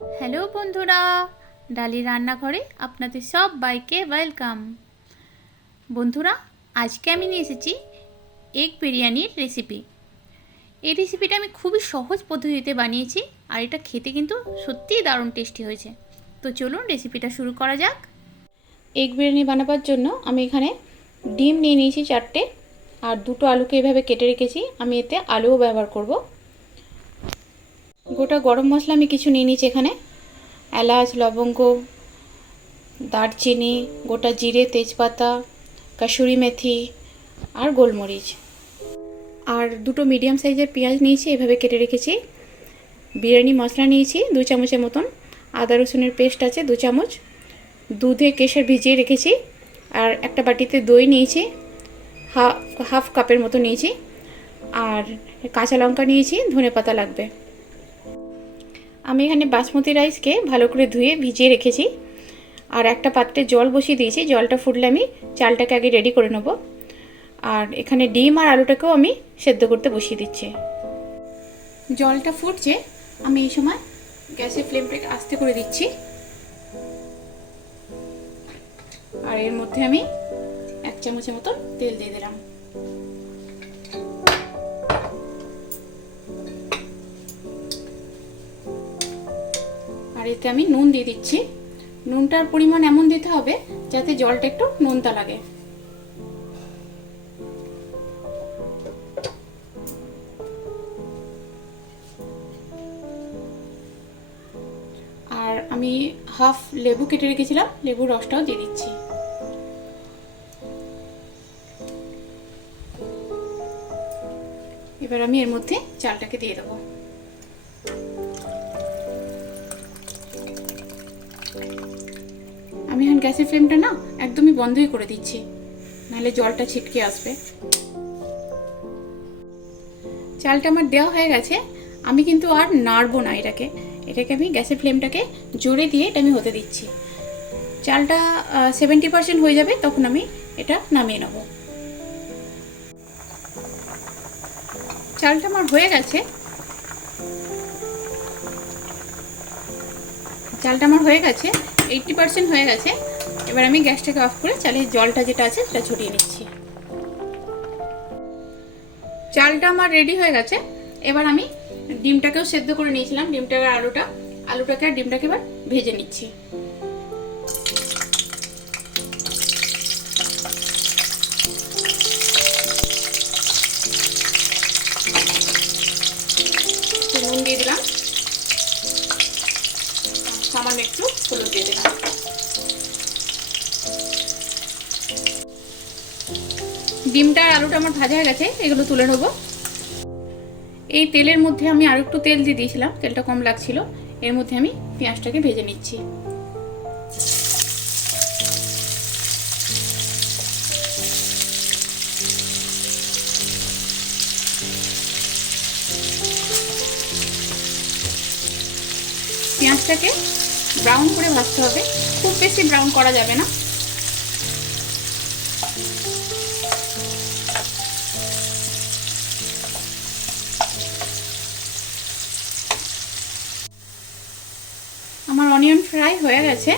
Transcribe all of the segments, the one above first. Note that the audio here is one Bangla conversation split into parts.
হ্যালো বন্ধুরা, ডালি রান্নাঘরে আপনাদের সবাইকে ওয়েলকাম। বন্ধুরা, আজকে আমি নিয়ে এসেছি এগ বিরিয়ানির রেসিপি। এই রেসিপিটা আমি খুবই সহজ পদ্ধতিতে বানিয়েছি, আর এটা খেতে কিন্তু সত্যিই দারুণ টেস্টি হয়েছে। তো চলুন রেসিপিটা শুরু করা যাক। এগ বিরিয়ানি বানাবার জন্য আমি এখানে ডিম নিয়ে নিয়েছি 4টে, আর 2টো আলুকে এভাবে কেটে রেখেছি। আমি এতে আলুও ব্যবহার করব। গোটা গরম মশলা আমি কিছু নিয়ে নিয়েছি এখানে, এলাচ, লবঙ্গ, দারচিনি, গোটা জিরে, তেজপাতা, কাসুরি মেথি আর গোলমরিচ। আর 2টো মিডিয়াম সাইজের পেঁয়াজ নিয়েছি, এভাবে কেটে রেখেছি। বিরিয়ানি মশলা নিয়েছি 2 চামচের মতন। আদা রসুনের পেস্ট আছে 2 চামচ। দুধে কেশর ভিজিয়ে রেখেছি। আর একটা বাটিতে দই নিয়েছি, হাফ কাপের মতো নিয়েছি। আর কাঁচা লঙ্কা নিয়েছি, ধনেপাতা লাগবে। আমি এখানে বাসমতি রাইসকে ভালো করে ধুয়ে ভিজিয়ে রেখেছি। আর একটা পাত্রে জল বসিয়ে দিয়েছি, জলটা ফুটলে আমি চালটাকে আগে রেডি করে নেব। আর এখানে ডিম আর আলুটাকেও আমি সেদ্ধ করতে বসিয়ে দিচ্ছি। জলটা ফুটছে, আমি এই সময় গ্যাসের ফ্লেমটাকে আস্তে করে দিচ্ছি। আর এর মধ্যে আমি 1 চামচের মতো তেল দিয়ে দিলাম। আর এতে আমি নুন দিয়ে দিচ্ছি। নুনটার পরিমাণ এমন দিতে হবে যাতে জলটা একটু নোনতা লাগে। আর আমি হাফ লেবু কেটে রেখেছিলাম, লেবুর রসটাও দিয়ে দিচ্ছি। এবার আমি এর মধ্যে চালটাকে দিয়ে দেবো। আমি এখন গ্যাসের ফ্লেমটা না একদমই বন্ধই করে দিচ্ছি, নাহলে জলটা ছিটকে আসবে। চালটা আমার দেওয়া হয়ে গেছে। আমি কিন্তু আর নাড়বো না এটাকে আমি গ্যাসের ফ্লেমটাকে জোরে দিয়ে এটা আমি হতে দিচ্ছি। চালটা 70% হয়ে যাবে, তখন আমি এটা নামিয়ে নেব। চালটা আমার হয়ে গেছে। চালটা আমার হয়ে গেছে, 80% হয়ে গেছে। এবার আমি গ্যাসটাকে অফ করে চালের জলটা যেটা আছে সেটা ছড়িয়ে নিচ্ছি। চালটা আমার রেডি হয়ে গেছে। এবার আমি ডিমটাকেও সেদ্ধ করে নিয়েছিলাম, ডিমটাকে আর আলুটাকে আর ডিমটাকে এবার ভেজে নিচ্ছি। নুন দিয়ে দিলাম, সামান্য একটু হলুদ দিয়ে দিলাম। ডিমটা আর আলুটা আমার ভাজা হয়ে গেছে, এগুলো তুলে নেবো। এই তেলের মধ্যে আমি আর একটু তেল দিয়ে দিয়েছিলাম, তেলটা কম লাগছিল। এর মধ্যে আমি পেঁয়াজটাকে ভেজে নিচ্ছি। পেঁয়াজটাকে ব্রাউন করে ভাজতে হবে, খুব বেশি ব্রাউন করা যাবে না। আমার অনিয়ন ফ্রাই হয়ে গেছে,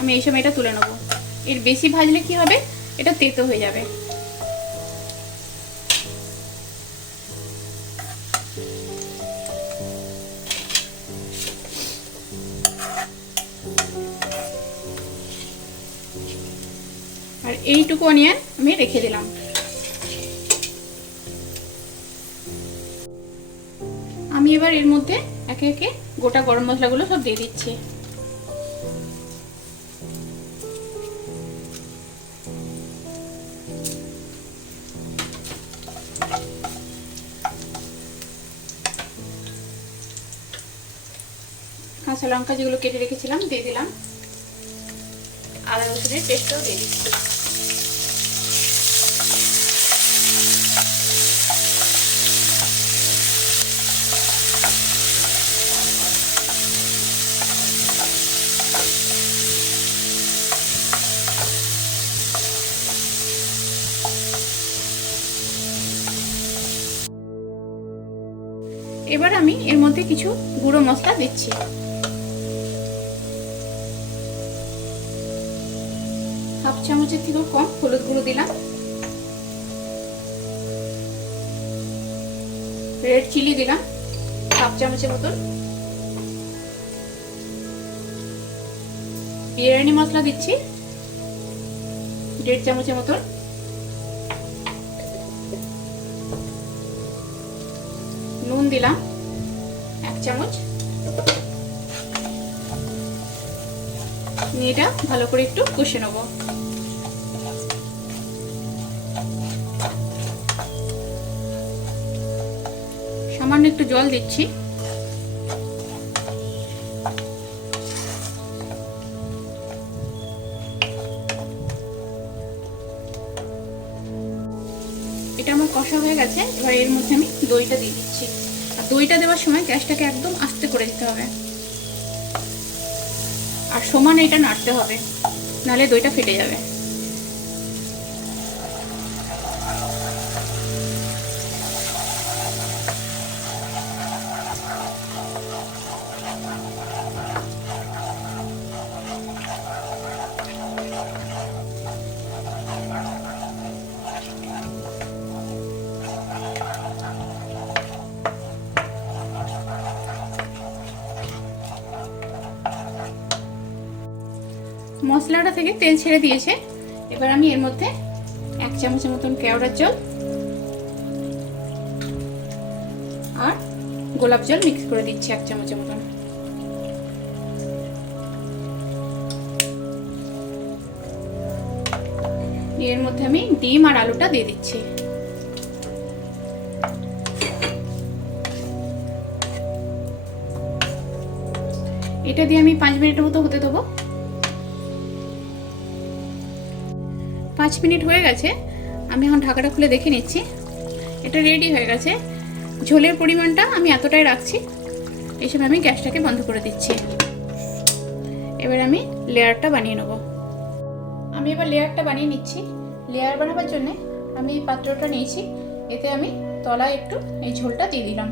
আমি এই সময় এটা তুলে নেব। এর বেশি ভাজলে কি হবে, এটা তেতো হয়ে যাবে। আর এইটুকু অনিয়ন আমি রেখে দিলাম। আমি এবার এর মধ্যে একে একে গোটা গরম মশলাগুলো সব দিয়ে দিচ্ছি। কাঁচা লঙ্কা যেগুলো কেটে রেখেছিলাম দিয়ে দিলাম। আদা রসুনের পেস্টটাও দিয়ে দিচ্ছি। এবার আমি এর মধ্যে কিছু গুঁড়ো মশলা দিচ্ছি। হাফ চামচের থেকেও কম হলুদ গুঁড়ো দিলাম। রেড চিলি দিলাম হাফ চামচের মতন। বিরিয়ানি মশলা দিচ্ছি 1.5 চামচের মতন। নুন দিলাম 1 চামচ। নিয়ে এটা ভালো করে একটু কষে নেব। সামান্য একটু জল দিচ্ছি। এটা আমার কষা হয়ে গেছে। এবার এর মধ্যে আমি দইটা দিয়ে দিচ্ছি। আর দইটা দেওয়ার সময় গ্যাসটাকে একদম আস্তে করে দিতে হবে, আর সমানে এটা নাড়তে হবে, নাহলে দইটা ফেটে যাবে। মশলাটা থেকে তেল ছেড়ে দিয়েছে। এবার আমি এর মধ্যে 1 চামচের মতন কেওড়ার জল আর গোলাপ জল মিক্স করে দিচ্ছি 1 চামচের মতন। এর মধ্যে আমি ডিম আর আলুটা দিয়ে দিচ্ছি। এটা দিয়ে আমি 5 মিনিটের মতো হতে দেবো। 5 মিনিট হয়ে গেছে। আমি এখন ঢাকাটা খুলে দেখে নিচ্ছি। এটা রেডি হয়ে গেছে। ঝোলের পরিমাণটা আমি এতটাই রাখছি। এই সময় আমি গ্যাসটাকে বন্ধ করে দিচ্ছি। এবার আমি লেয়ারটা বানিয়ে নেব। আমি এবার লেয়ারটা বানিয়ে নিচ্ছি। লেয়ার বানাবার জন্য আমি এই পাত্রটা নিয়েছি। এতে আমি তলায় একটু এই ঝোলটা দিয়ে দিলাম।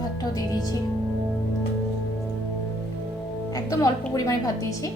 ভাতটাও দিয়ে দিয়েছি। একদম অল্প পরিমাণে ভাত দিয়েছি।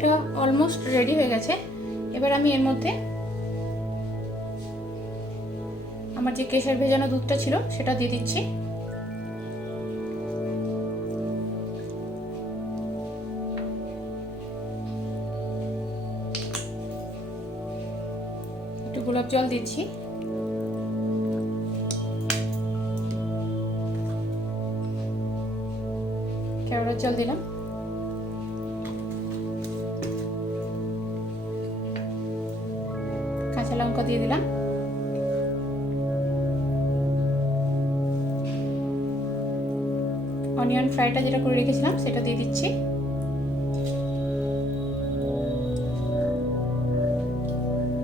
এটা অলমোস্ট রেডি হয়ে গেছে। এবার আমি এর মধ্যে আমার যে কেশর ভেজানো দুধটা ছিল সেটা দিয়ে দিচ্ছি। একটু গোলাপ জল দিচ্ছি। কেওড়ার জল দিলাম। কাঁচা লঙ্কা দিয়ে দিলাম। অনিয়ন ফ্রাইটা যেটা করে রেখেছিলাম সেটা দিয়ে দিচ্ছি।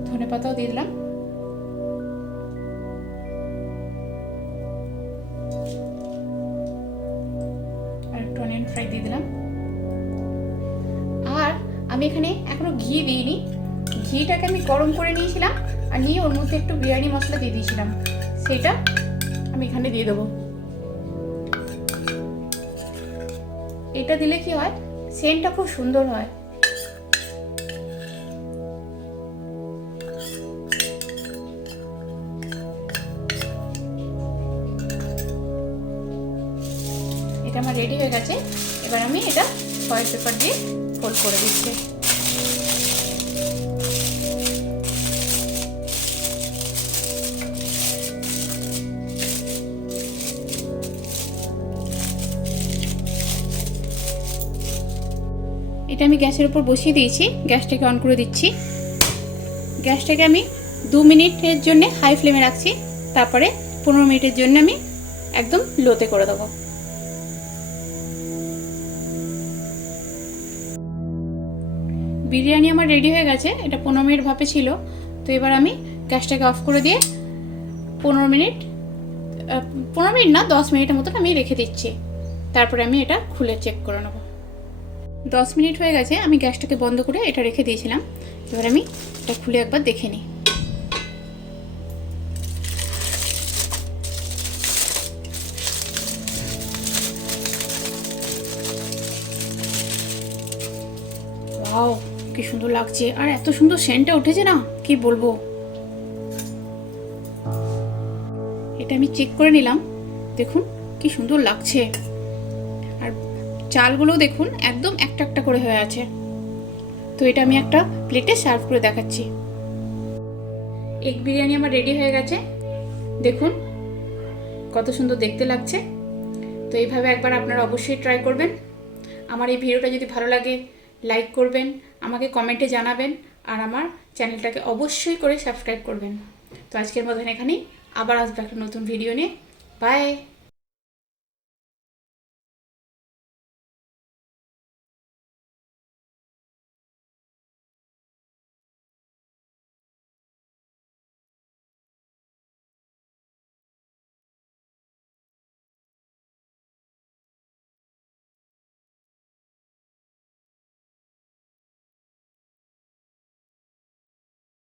ধনেপাতাও দিয়ে দিলাম। আর একটু অনিয়ন ফ্রাই দিয়ে দিলাম। আর আমি এখানে এখনো ঘি দিইনি। ঘিটাকে আমি গরম করে নিয়েছিলাম আর নিয়ে ওর মধ্যে একটু বিরিয়ানি মশলা দিয়ে দিয়েছিলাম, সেটা আমি এখানে দিয়ে দেবো। এটা দিলে কি হয়, সেন্টটা খুব সুন্দর হয়। এটা আমার রেডি হয়ে গেছে। এবার আমি এটা ফয়েল পেপার দিয়ে ফোল্ড করে দিচ্ছি। এটা আমি গ্যাসের উপর বসিয়ে দিয়েছি, গ্যাসটাকে অন করে দিচ্ছি। গ্যাসটাকে আমি 2 মিনিটের জন্য হাই ফ্লেমে রাখছি, তারপরে 15 মিনিটের জন্য আমি একদম লোতে করে দেবো। বিরিয়ানি আমার রেডি হয়ে গেছে। এটা 15 মিনিট ভাপে ছিল। তো এবার আমি গ্যাসটাকে অফ করে দিয়ে 15 মিনিট না 10 মিনিটের মতন আমি রেখে দিচ্ছি। তারপরে আমি এটা খুলে চেক করে নেব। 10 মিনিট হয়ে গেছে, আমি গ্যাসটাকে বন্ধ করে এটা রেখে দিয়েছিলাম। এবার আমি এটা খুলে একবার দেখে নিই। ওয়াও, কি সুন্দর লাগছে, আর এত সুন্দর সেন্টটা উঠেছে না, কি বলবো। এটা আমি চেক করে নিলাম, দেখুন কি সুন্দর লাগছে। আর চালগুলো দেখুন একদম একটা একটা করে হয়ে আছে। তো এটা আমি একটা প্লেটে সার্ভ করে দেখাচ্ছি। এগ বিরিয়ানি আমার রেডি হয়ে গেছে, দেখুন কত সুন্দর দেখতে লাগছে। তো এইভাবে একবার আপনারা অবশ্যই ট্রাই করবেন। আমার এই ভিডিওটা যদি ভালো লাগে লাইক করবেন, আমাকে কমেন্টে জানাবেন, আর আমার চ্যানেলটাকে অবশ্যই করে সাবস্ক্রাইব করবেন। তো আজকের মতন এখানেই, আবার আসবে একটা নতুন ভিডিও নিয়ে। বাই।